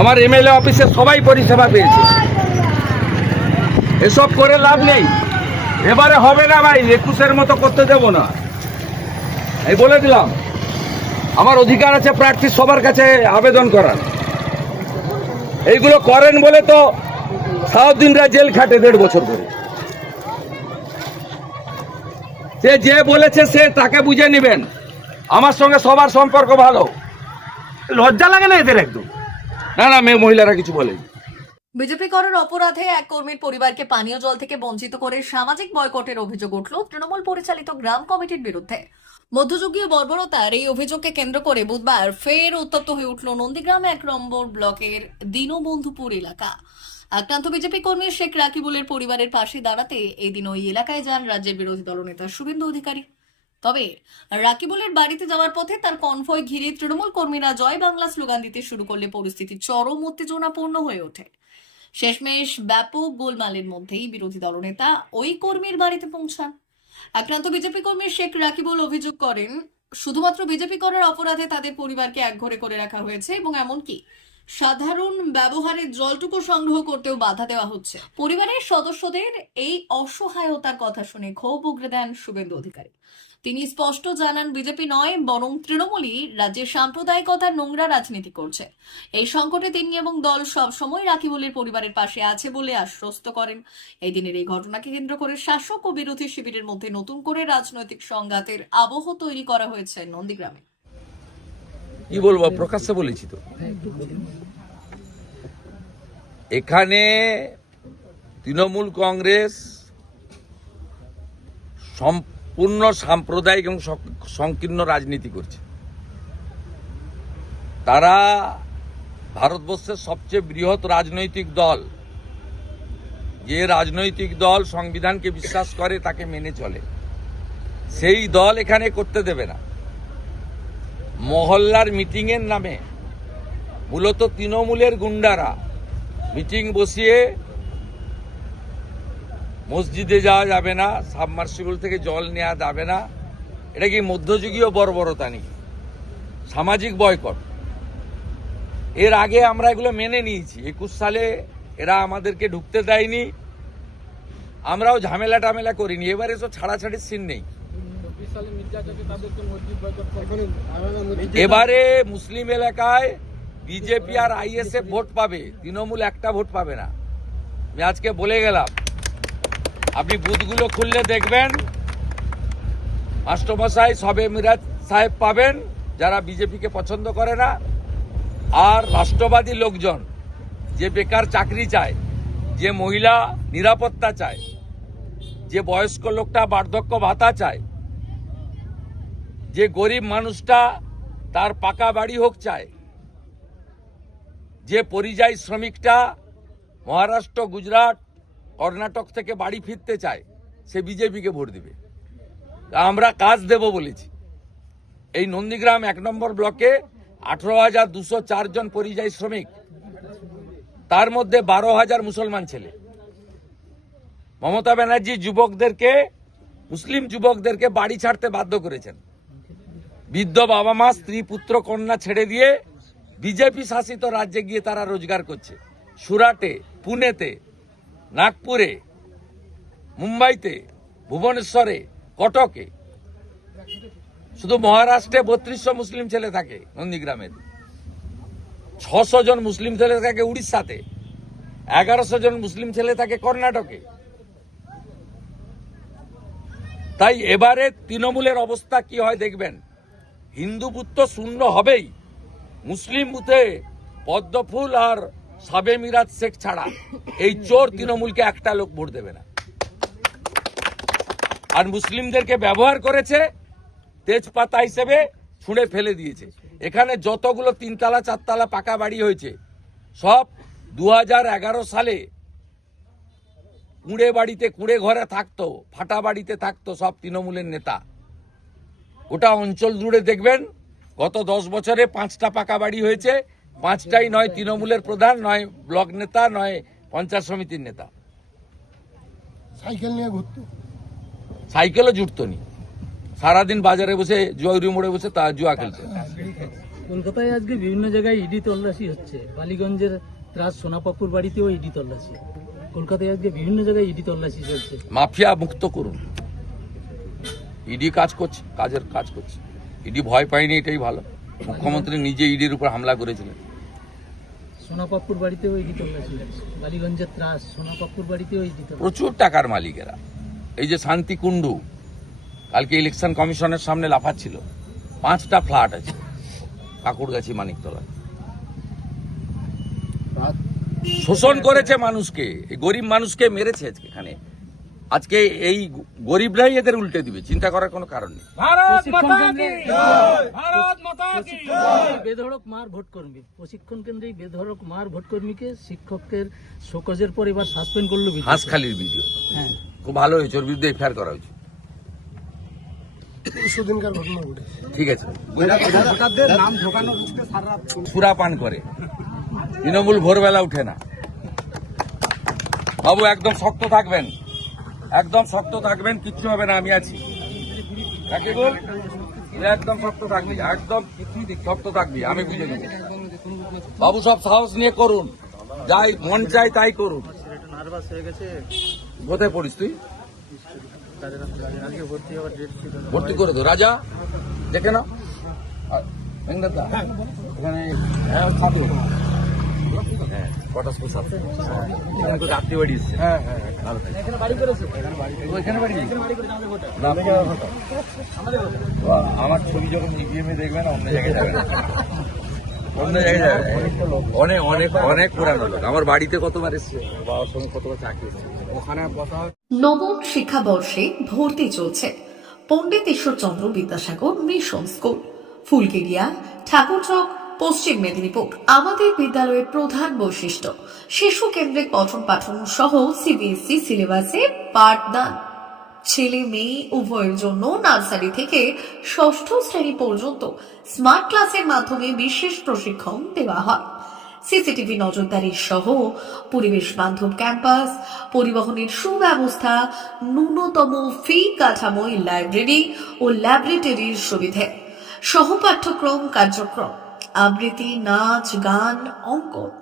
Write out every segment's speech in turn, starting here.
আমার এমএলএ অফিসে সবাই পরিষেবা পেয়েছে। এসব করে লাভ নেই, এবারে হবে না ভাই, 21-এর মতো করতে দেব না, এই বলে দিলাম। আমার অধিকার আছে প্রার্থী সবার কাছে আবেদন করার। এইগুলো করেন বলে তো সাউদ্দিনরা জেল খাটে 1.5 বছর ধরে। সে যে বলেছে সে তাকে বুঝে নেবেন। আমার সঙ্গে সবার সম্পর্ক ভালো। লজ্জা লাগে না এদের একদম? না মেয়ে মহিলারা কিছু বলেনি। বিজেপি করার অপরাধে এক কর্মীর পরিবারকে পানীয় জল থেকে বঞ্চিত করে সামাজিক বয়কটের অভিযোগ উঠল তৃণমূল পরিচালিত গ্রাম কমিটির বিরুদ্ধে। মধ্যযুগীয় বর্বরতার এই অভিযোগকে কেন্দ্র করে বুধবার ফের উত্তপ্ত হয়ে উঠল নন্দীগ্রাম 1 নম্বর ব্লকের দীনবন্ধুপুর এলাকা। আক্রান্ত বিজেপি কর্মী শেখ রাকিবুলের পরিবারের পাশে দাঁড়াতে এই দিন ওই এলাকায় যান রাজ্যের বিরোধী দলনেতা শুভেন্দু অধিকারী। তবে রাকিবুলের বাড়িতে যাওয়ার পথে তার কনভয় ঘিরে তৃণমূল কর্মীরা জয় বাংলা স্লোগান দিতে শুরু করলে পরিস্থিতি চরম উত্তেজনাপূর্ণ হয়ে ওঠে। শেষমেশ ব্যাপক গোলমালের মধ্যেই বিরোধী দলনেতা ওই কর্মীর বাড়িতে পৌঁছান। আক্রান্ত বিজেপি কর্মী শেখ রাকিবুল অভিযোগ করেন, শুধুমাত্র বিজেপি করার অপরাধে তাদের পরিবারকে একঘরে করে রাখা হয়েছে এবং এমনকি সাধারণ ব্যবহারের জলটুকু সংগ্রহ করতেও বাধা দেওয়া হচ্ছে। পরিবারের সদস্যদের এই অসহায়তার কথা শুনে ক্ষোভ উগরে দেন শুভেন্দু অধিকারী। তিনি স্পষ্ট জানান, বিজেপি নয় বরং তৃণমূলই রাজ্যের সাম্প্রদায়িকতার নোংরা রাজনীতি করছে। এই সংকটে তিনি এবং দল সব সময় রাকিবুলের পরিবারের পাশে আছে বলে আশ্বস্ত করেন। এই দিনের এই ঘটনাকে কেন্দ্র করে শাসক ও বিরোধী শিবিরের মধ্যে নতুন করে রাজনৈতিক সংঘাতের আবহ তৈরি করা হয়েছে নন্দীগ্রামে। কি বলবো, প্রকাশ্যে বলেছি তো। এখানে তৃণমূল কংগ্রেস সম্পূর্ণ সাম্প্রদায়িক এবং সংকীর্ণ রাজনীতি করছে। তারা ভারতবর্ষের সবচেয়ে বৃহৎ রাজনৈতিক দল, যে রাজনৈতিক দল সংবিধানকে বিশ্বাস করে তাকে মেনে চলে, সেই দল এখানে করতে দেবে না। মহল্লার মিটিংয়ের নামে মূলত তৃণমূলের গুন্ডারা মিটিং বসিয়ে মসজিদে যাওয়া যাবে না, সাবমার্সিবল থেকে জল নেওয়া যাবে না, এটা কি মধ্যযুগীয় বর্বরতা নাকি? সামাজিক বয়কট। এর আগে আমরা এগুলো মেনে নিয়েছি। 21 সালে এরা আমাদেরকে ঢুকতে দেয়নি, আমরাও ঝামেলা টামেলা করিনি। এবারে তো ছাড়াছাড়ির সিন নেই। এবারে মুসলিম এলাকায় বিজেপি আর আইএসএফ ভোট পাবে, তৃণমূল একটা ভোট পাবে না। আমি আজকে বলে গেলাম, আপনি বুথগুলো খুললে দেখবেন মাস্টারমশাই সবে মিরাজ সাহেব পাবেন, যারা বিজেপিকে পছন্দ করে না, আর রাষ্ট্রবাদী লোকজন, যে বেকার চাকরি চায়, যে মহিলা নিরাপত্তা চায়, যে বয়স্ক লোকটা বার্ধক্য ভাতা চায়, যে গরিব মানুষটা তার পাকা বাড়ি হোক চায়, যে পরিযায়ী শ্রমিকটা মহারাষ্ট্র, গুজরাট, কর্ণাটক থেকে বাড়ি ফিরতে চায়, সে বিজেপিকে ভোট দিবে। আমরা কাজ দেব বলেছি। এই নন্দীগ্রাম 1 নম্বর ব্লকে 18,204 জন পরিযায়ী শ্রমিক, তার মধ্যে 12,000 মুসলমান ছেলে। মমতা ব্যানার্জি যুবকদেরকে, মুসলিম যুবকদেরকে বাড়ি ছাড়তে বাধ্য করেছেন। বৃদ্ধ বাবা মা, স্ত্রী, পুত্র, কন্যা ছেড়ে দিয়ে বিজেপি শাসিত রাজ্যে গিয়ে তারা রোজগার করছে। সুরাটে, পুনেতে, নাগপুরে, মুম্বাইতে, ভুবনেশ্বরে, কটকে। শুধু মহারাষ্ট্রে 3200 মুসলিম ছেলে থাকে নন্দীগ্রামের, 600 জন মুসলিম ছেলে থাকে উড়িষ্যাতে, 1100 জন মুসলিম ছেলে থাকে কর্ণাটকে। তাই এবারে তৃণমূলের অবস্থা কি হয় দেখবেন। হিন্দু বুথ তো শূন্য হবেই, মুসলিম বুথে পদ্মফুল আর সাবে মিরাজ শেখ ছাড়া এই চোর তৃণমূলকে একটা লোক ভোট দেবে না। আর মুসলিমদেরকে ব্যবহার করেছে তেজপাতা হিসেবে, ছুঁড়ে ফেলে দিয়েছে। এখানে যতগুলো 3 তলা 4 তলা পাকা বাড়ি হয়েছে সব 2011 সালে কুঁড়ে বাড়িতে, কুঁড়ে ঘরে থাকতো, ফাটা বাড়িতে থাকতো সব তৃণমূলের নেতা। গোটা অঞ্চল জুড়ে দেখবেন গত 10 বছরে 5টা পাকা বাড়ি হয়েছে, 5টাই নয় তৃণমূলের প্রধান, নয় ব্লক নেতা, নয় পঞ্চায়েত সমিতির নেতা। সাইকেল নিয়ে ঘুরতো, সাইকেলও জুটতো নি, সারাদিন বাজারে বসে জয়ুরি মোড়ে বসে তা জুয়া খেলতো। কলকাতায় আজকে বিভিন্ন জায়গায় ইডি তল্লাশি হচ্ছে। বালিগঞ্জের ত্রাস সোনাপাপুর বাড়িতেও ইডি তল্লাশি। কলকাতায় আজকে বিভিন্ন জায়গায় ইডি তল্লাশি চলছে। মাফিয়া মুক্ত করুন। ইডি কাজ করছে, কাজের কাজ করছে। ইডি ভয় পায়নি, এটাই ভালো। মুখ্যমন্ত্রী নিজে ইডির উপর হামলা করেছিলেন। সোনাপাপুর বাড়িতেও ইডি তল্লাশি হচ্ছে। বালিগঞ্জের ত্রাস সোনাপাপুর বাড়িতেও ইডি তল্লাশি। প্রচুর টাকার মালিকেরা, এই যে শান্তি কুণ্ডু কালকে ইলেকশন কমিশনের সামনে লাফাচ্ছিল, 5টা ফ্ল্যাট আছে কাকুরগাছি মানিকতলা। শোষণ করেছে মানুষকে, এই গরিব মানুষকে মেরেছে আজকে এখানে। আজকে এই গরিবরাই এদের উল্টে দিবে, চিন্তা করার কোনো কারণ নেই। বেধড়ক মার ভোট কর্মী, প্রশিক্ষণ কেন্দ্রে বেধড়ক মার ভোট কর্মীকে শিক্ষকের শোকজের পর এবার সাসপেন্ড করলো বিজেপি। হাঁসখালির ভিডিও হ্যাঁ, খুব ভালো হয়েছে, ওর বিরুদ্ধে এফআইআর করা হয়েছে। সেদিনকার ঘটনা ঘটেছে। ঠিক আছে, সুরা পান করে, তৃণমূল ভোরবেলা উঠে না। বাবু একদম শক্ত থাকবেন, একদম শক্ত থাকবেন, কিচ্ছু হবে না, আমি আছি। রাকিবুল, একদম শক্ত থাকবি, একদম শক্ত থাকবি, আমি বুঝে নেব। বাবু সব সাহস নিয়ে করুন, যাই মন চাই তাই করুন। নার্ভাস হয়ে গেছে। কোথায় পড়িস তুই? ভর্তি করে দো রাজা, দেখে না এখানে ছাত্র কটা স্কুল ছাত্র রাত্রি বাড়ি এসছে। এখানে বাড়ি করেছে। ওইখানে বাড়ি আমার ছবি যখন ইভিএমে দেখবেন অন্য জায়গায় যাবে না, অন্য জায়গায় যাবে। অনেক অনেক অনেক পুরানো লোক, আমার বাড়িতে কতবার এসছে, বাবার সঙ্গে কতবার চাকরি এসছে, ওখানে বসা হয়। নবম শিক্ষাবর্ষে ভর্তি চলছে পণ্ডিত ঈশ্বরচন্দ্র বিদ্যাসাগর মিশন স্কুল, ফুলকেরিয়া, ঠাকুরচক, পশ্চিম মেদিনীপুর। আমাদের বিদ্যালয়ের প্রধান বৈশিষ্ট্য শিশু কেন্দ্রিক পঠন পাঠন সহ সিবিএসই সিলেবাসে পাঠদান। ছেলে মেয়ে উভয়ের জন্য নার্সারি থেকে 6ষ্ঠ শ্রেণী পর্যন্ত স্মার্ট ক্লাসের মাধ্যমে বিশেষ প্রশিক্ষণ দেওয়া হয়। সিসিটিভি নজরদারি সহ পরিবেশ বান্ধব ক্যাম্পাস, পরিবহনের সুব্যবস্থা, ন্যূনতম ফি কাঠামোয় লাইব্রেরি ও ল্যাবরেটরির সুবিধে, সহপাঠ্যক্রম কার্যক্রম, আবৃত্তি, নাচ, গান, অঙ্কন,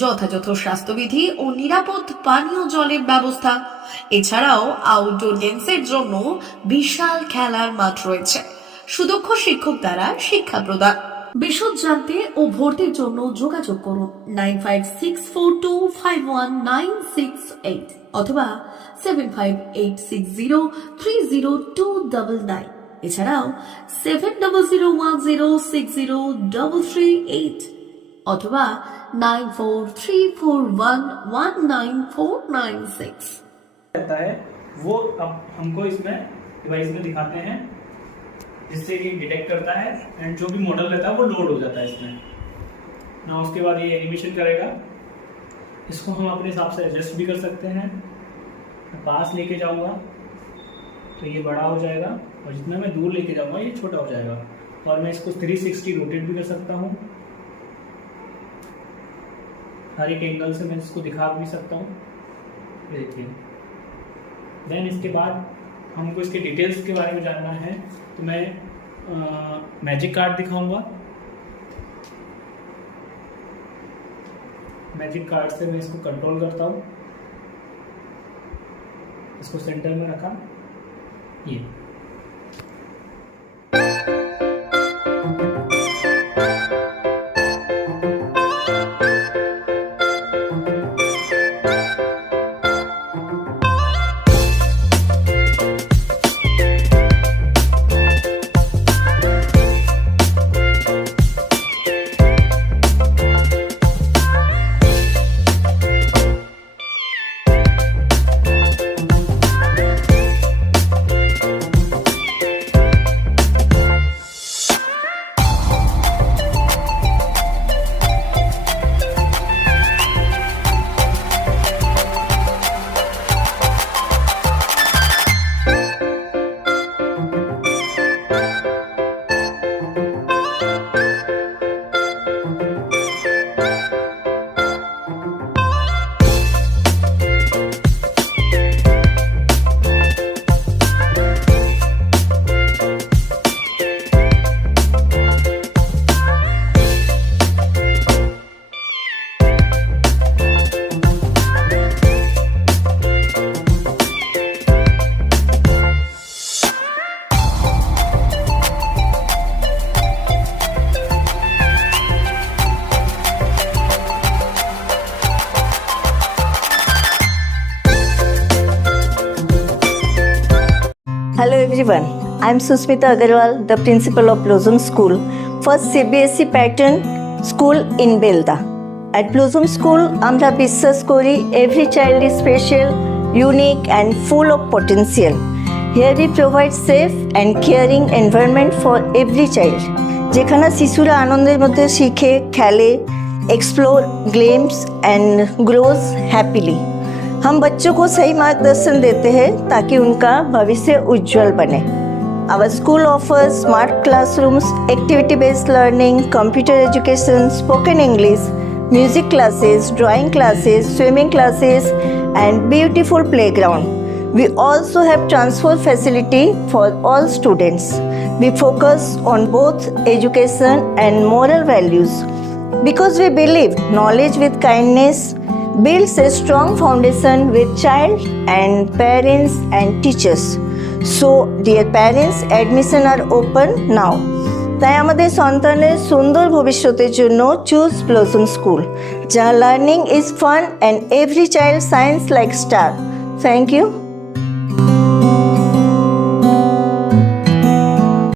যথাযথ স্বাস্থ্যবিধি ও নিরাপদ পানীয় জলের ব্যবস্থা। এছাড়াও আউটডোর গেমসের জন্য বিশাল খেলার মাঠ রয়েছে। সুদক্ষ শিক্ষক দ্বারা শিক্ষা প্রদান। বিশদ জানতে ও ভর্তির জন্য যোগাযোগ করুন 9564251968 অথবা 7586030299। এছাড়াও 7001060338 অথবা 9434119496। रहता है वो अब हमको इसमें डिवाइस में दिखाते हैं, जिससे ये डिटेक्ट करता है एंड जो भी मॉडल रहता है वो लोड हो जाता है इसमें ना। उसके बाद ये एनिमेशन करेगा, इसको हम अपने हिसाब से एडजस्ट भी कर सकते हैं। मैं पास लेके जाऊंगा तो ये बड़ा हो जाएगा और जितना मैं दूर लेके जाऊंगा ये छोटा हो जाएगा। और मैं इसको 360 रोटेट भी कर सकता हूँ, हर एक एंगल से मैं इसको दिखा भी सकता हूँ। ये देखिए। देन इसके बाद हमको इसके डिटेल्स के बारे में जानना है तो मैं मैजिक कार्ड दिखाऊंगा। मैजिक कार्ड से मैं इसको कंट्रोल करता हूँ, इसको सेंटर में रखा, ये everyone. I'm Susmita Agarwal, the principal of Blossom School, first CBSE pattern school in Belda. At Blossom School, আমরা বিশ্বাস করি every child is special, unique and full of potential. Here we provide safe and caring environment for every child. যেখানে শিশুরা আনন্দের মধ্যে শিখে, খেলে, explore, games and grows happily. हम बच्चों को सही मार्गदर्शन देते हैं ताकि उनका भविष्य उज्जवल बने. Our school offers smart classrooms, activity-based learning, computer education, spoken English, music classes, drawing classes, swimming classes, and beautiful playground. We also have transport facility for all students. We focus on both education and moral values because we believe knowledge with kindness builds a strong foundation with child and parents and teachers. So, dear parents, admission are open now. তাই আমাদের সন্তানের সুন্দর ভবিষ্যতের জন্য choose Blossom school, যার learning is fun and every child science like star. Thank you.